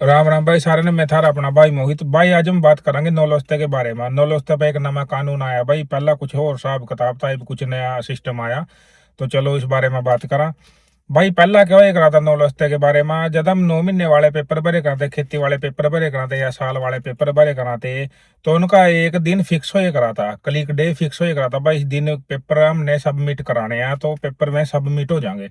राम राम भाई सारे ने। मैं थारा अपना भाई मोहित भाई। आज हम बात करेंगे नौलस्ते के बारे में। नौलस्ते पे एक नया कानून आया भाई। पहला कुछ और हिसाब किताब था, अब कुछ नया सिस्टम आया। तो चलो इस बारे में बात करा भाई। पहला क्या एक रहा था नौलस्ते के बारे में, जब हम 9 महीने वाले पेपर भरे कराते, खेती वाले पेपर भरे कराते या साल वाले पेपर भरे कराते, तो उनका एक दिन फिक्स हो करा था, क्लिक डे फिक्स हो करा था भाई। इस दिन पेपर हमने सबमिट कराने हैं तो पेपर में सबमिट हो जाएंगे।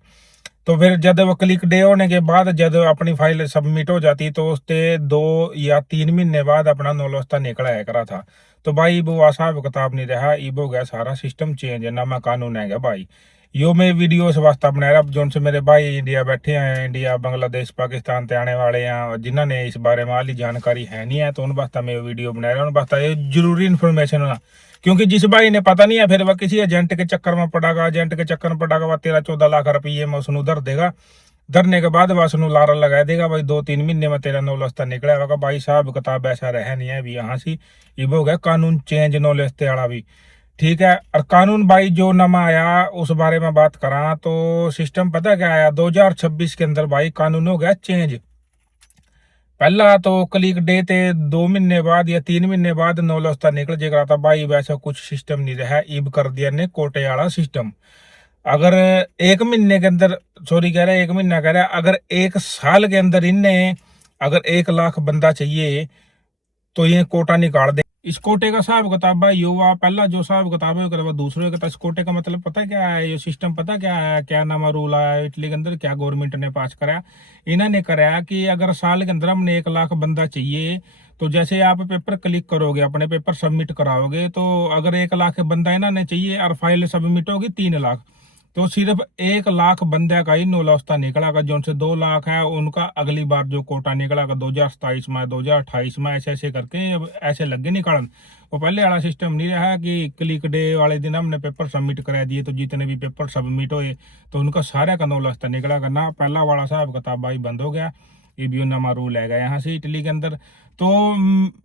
तो फिर जब वो क्लिक डे होने के बाद जब अपनी फाइल सबमिट हो जाती तो उसके 2 या 3 महीने बाद अपना नौलस्ता निकल आया करा था। तो भाई वो हिसाब किताब नहीं रहा, इब हो गया सारा सिस्टम चेंज है, नवा कानून है भाई। यो मैं वीडियो से वास्ता बना रहा जो से मेरे भाई इंडिया बैठे हैं, इंडिया बांग्लादेश पाकिस्तान से आने वाले हैं, जिन्होंने इस बारे में हाली जानकारी है नहीं है, तो उन वास्ता मैं वीडियो बना रहा हूँ। उन वास्ता ये जरूरी इन्फॉर्मेशन है, क्योंकि जिस भाई ने पता नहीं है फिर वह किसी एजेंट के चक्कर में पड़ेगा, एजेंट के चक्कर में पड़ेगा, वह 13-14 लाख रुपये में उसनू धर देगा। धरने के बाद वह उसनू लारा लगा देगा भाई, 2-3 महीने में तेरा नौलस्ता निकला होगा भाई। साहब किताब ऐसा रह नहीं है भी यहाँ से ये हो गया कानून चेंज नौलस्ते वाला भी। ठीक है। और कानून भाई जो नमा आया उस बारे में बात करा तो सिस्टम पता क्या आया 2026 के अंदर भाई, कानून हो गया चेंज। पहला तो क्लिक डे थे 2 महीने बाद या 3 महीने बाद नौलस्ता निकल जाएगा था भाई, वैसा कुछ सिस्टम नहीं रहा। इब कर दिया ने कोटे वाला सिस्टम। अगर 1 महीने के अंदर, सॉरी कह रहा है 1 महीना कह रहा है, अगर 1 साल के अंदर इनने अगर 1 लाख बंदा चाहिए तो ये कोटा निकाल दे। इस कोटे का हिसाब किताब भाई युवा पहला जो हिसाब किताब है वो दूसरे का। इस कोटे का मतलब पता क्या है, ये सिस्टम पता क्या है, क्या नामा रूल आया इटली के अंदर, क्या गवर्नमेंट ने पास कराया। इन्होंने कराया कि अगर साल के अंदर हमने 1 लाख बंदा चाहिए, तो जैसे आप पेपर क्लिक करोगे, अपने पेपर सबमिट कराओगे, तो अगर 1 लाख बंदा इन्होंने चाहिए और फाइल सबमिट होगी 3 लाख, तो सिर्फ 1 लाख बंदे का ही नौलस्ता निकला। जो उनसे 2 लाख है उनका अगली बार जो कोटा निकला 2027 में, 2028 में, ऐसे ऐसे करके अब ऐसे लगे निकालन। वो पहले वाला सिस्टम नहीं रहा कि क्लिक डे वाले दिन हमने पेपर सबमिट करा दिए तो जितने भी पेपर सबमिट हुए तो उनका सारे का नौलस्ता निकला ना। पहला वाला हिसाब किताब भाई बंद हो गया। ये भी नवा रूल है यहाँ से इटली के अंदर। तो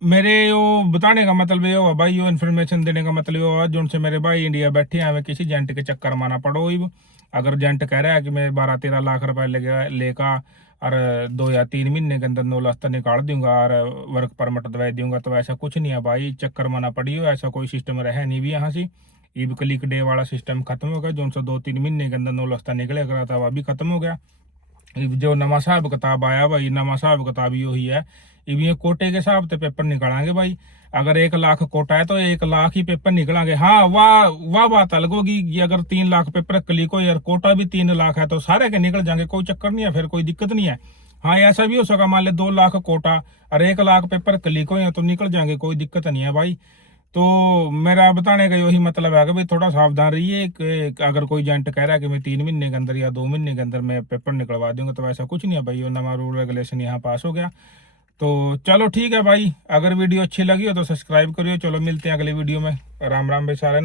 मेरे वो बताने का मतलब ये हुआ भाई, यो इन्फॉर्मेशन देने का मतलब ये हुआ जो से मेरे भाई इंडिया बैठे हैं, हमें किसी एजेंट के चक्कर माना पड़ो। अगर एजेंट कह रहा है कि मैं 12-13 लाख रुपए लेगा और 2 या 3 महीने के अंदर नौलस्ता निकाल दूंगा और वर्क परमिट दवा दूंगा, तो ऐसा कुछ नहीं है भाई, चक्कर माना पड़ी हो, ऐसा कोई सिस्टम रहा नहीं भी यहाँ से। ईब क्लिक डे वाला सिस्टम खत्म हो गया, जो 2-3 महीने के अंदर नौलस्ता निकले करा था वह भी खत्म हो गया। जो नवा हिसाब किताब आया भाई, नवा हिसाब किताब यो ही है। इब ये कोटे के हिसाब से पेपर निकालेंगे भाई। अगर 1 लाख कोटा है तो 1 लाख ही पेपर निकलेंगे। हाँ वाह वाह बात अलग होगी कि अगर 3 लाख पेपर क्लिक हो यार, कोटा भी 3 लाख है तो सारे के निकल जाएंगे, कोई चक्कर नहीं है, फिर कोई दिक्कत नहीं है। हाँ ऐसा भी हो सका, मान ले 2 लाख कोटा और 1 लाख पेपर क्लिक हो तो निकल जाएंगे, कोई दिक्कत नहीं है भाई। तो मेरा बताने का यही मतलब है कि भाई थोड़ा सावधान रहिए कि अगर कोई एजेंट कह रहा है कि मैं 3 महीने के अंदर या 2 महीने के अंदर मैं पेपर निकलवा दूंगा, तो ऐसा कुछ नहीं है भाई। ये नवा रूल रेगुलेशन यहाँ पास हो गया। तो चलो ठीक है भाई, अगर वीडियो अच्छी लगी हो तो सब्सक्राइब करियो। चलो मिलते हैं अगले वीडियो में। राम राम भाई सारे।